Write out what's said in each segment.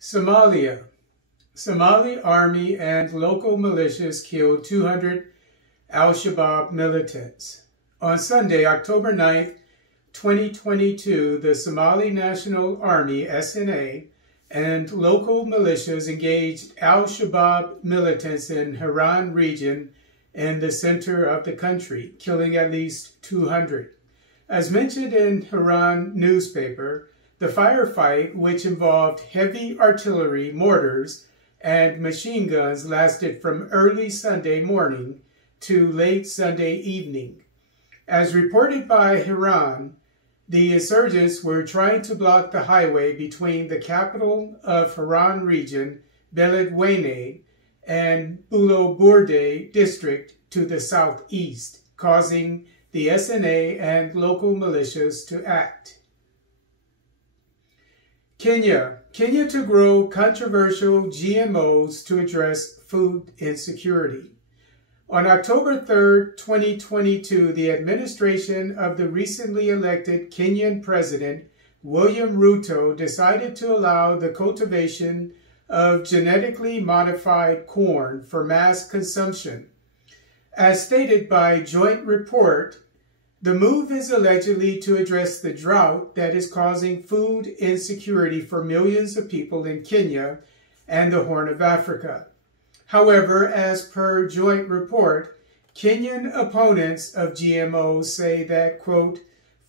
Somalia. Somali Army and local militias killed 200 al-Shabab militants. On Sunday, October 9, 2022, the Somali National Army, SNA, and local militias engaged al-Shabab militants in Hiran Region in the center of the country, killing at least 200. As mentioned in Hiran newspaper, the firefight, which involved heavy artillery, mortars, and machine guns, lasted from early Sunday morning to late Sunday evening. As reported by Hiran, the insurgents were trying to block the highway between the capital of Hiran Region, Beledweyne, and Buloburde District to the southeast, causing the SNA and local militias to act. Kenya to grow controversial GMOs to address food insecurity. On October 3, 2022, the administration of the recently elected Kenyan President William Ruto decided to allow the cultivation of genetically modified corn for mass consumption. As stated by joint report, the move is allegedly to address the drought that is causing food insecurity for millions of people in Kenya and the Horn of Africa. However, as per joint report, Kenyan opponents of GMOs say that, quote,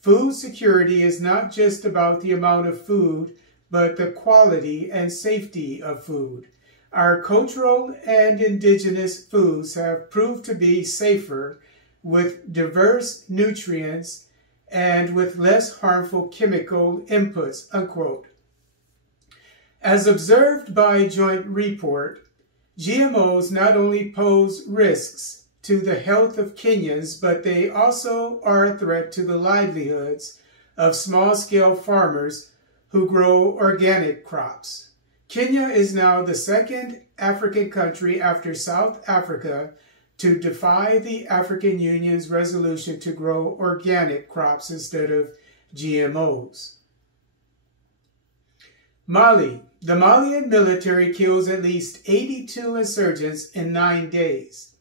food security is not just about the amount of food, but the quality and safety of food. Our cultural and indigenous foods have proved to be safer, with diverse nutrients and with less harmful chemical inputs, unquote. As observed by joint report, GMOs not only pose risks to the health of Kenyans, but they also are a threat to the livelihoods of small-scale farmers who grow organic crops. Kenya is now the second African country after South Africa to defy the African Union's resolution to grow organic crops instead of GMOs. Mali. The Malian military kills at least 82 insurgents in 9 days.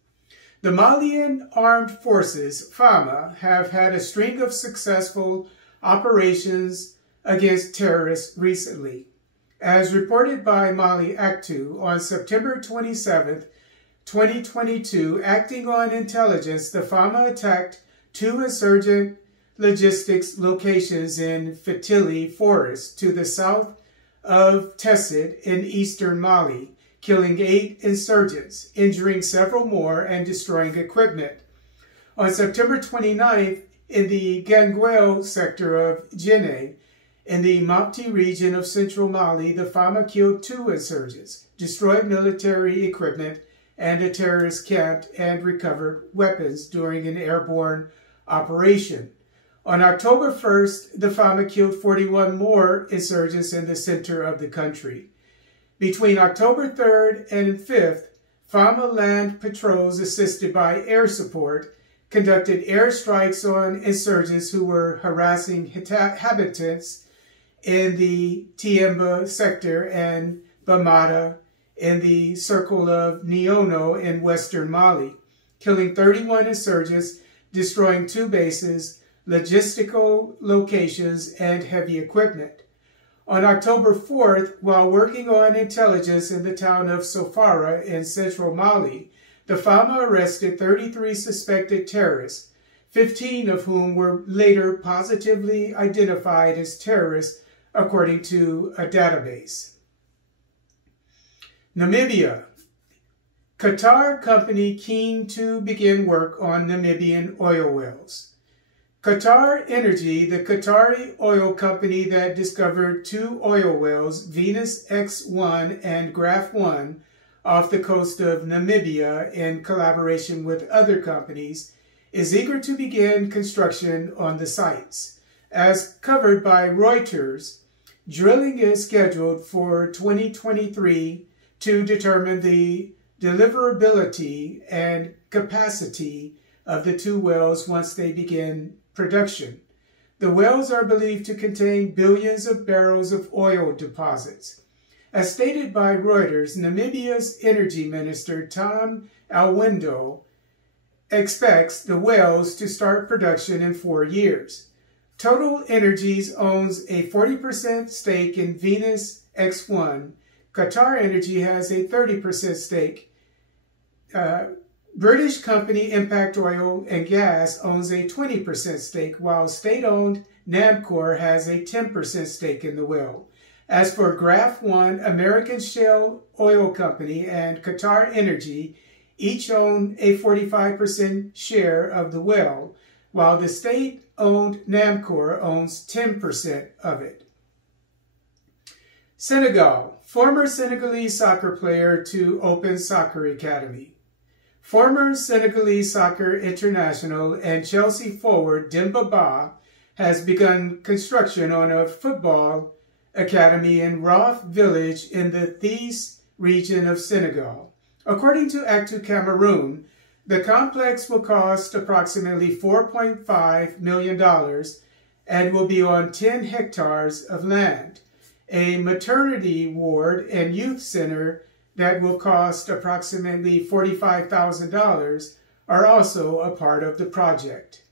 The Malian Armed Forces, FAMA, have had a string of successful operations against terrorists recently. As reported by Mali Actu, on September 27, 2022, acting on intelligence, the FAMA attacked 2 insurgent logistics locations in Fitili Forest to the south of Tessit in eastern Mali, killing 8 insurgents, injuring several more, and destroying equipment. On September 29th, in the Ganguel sector of Jene, in the Mopti region of central Mali, the FAMA killed 2 insurgents, destroyed military equipment and a terrorist camp, and recovered weapons during an airborne operation. On October 1st, the FAMA killed 41 more insurgents in the center of the country. Between October 3rd and 5th, FAMA land patrols assisted by air support conducted airstrikes on insurgents who were harassing inhabitants in the Tiemba sector and Bamada in the circle of Niono in western Mali, killing 31 insurgents, destroying 2 bases, logistical locations, and heavy equipment. On October 4th, while working on intelligence in the town of Sofara in central Mali, the FAMA arrested 33 suspected terrorists, 15 of whom were later positively identified as terrorists according to a database. Namibia. Qatar company keen to begin work on Namibian oil wells. Qatar Energy, the Qatari oil company that discovered 2 oil wells, Venus X1 and Graph 1, off the coast of Namibia in collaboration with other companies, is eager to begin construction on the sites. As covered by Reuters, drilling is scheduled for 2023 to determine the deliverability and capacity of the 2 wells once they begin production. The wells are believed to contain billions of barrels of oil deposits. As stated by Reuters, Namibia's Energy Minister Tom Alwindo expects the wells to start production in 4 years. Total Energies owns a 40% stake in Venus X1. Qatar Energy has a 30% stake. British company Impact Oil and Gas owns a 20% stake, while state-owned Namcor has a 10% stake in the well. As for Graph One, American Shell Oil Company and Qatar Energy each own a 45% share of the well, while the state-owned Namcor owns 10% of it. Senegal, former Senegalese soccer player to open soccer academy. Former Senegalese soccer international and Chelsea forward Demba Ba has begun construction on a football academy in Roth Village in the Thiès region of Senegal. According to Actu Cameroon, the complex will cost approximately $4.5 million and will be on 10 hectares of land. A maternity ward and youth center that will cost approximately $45,000 are also a part of the project.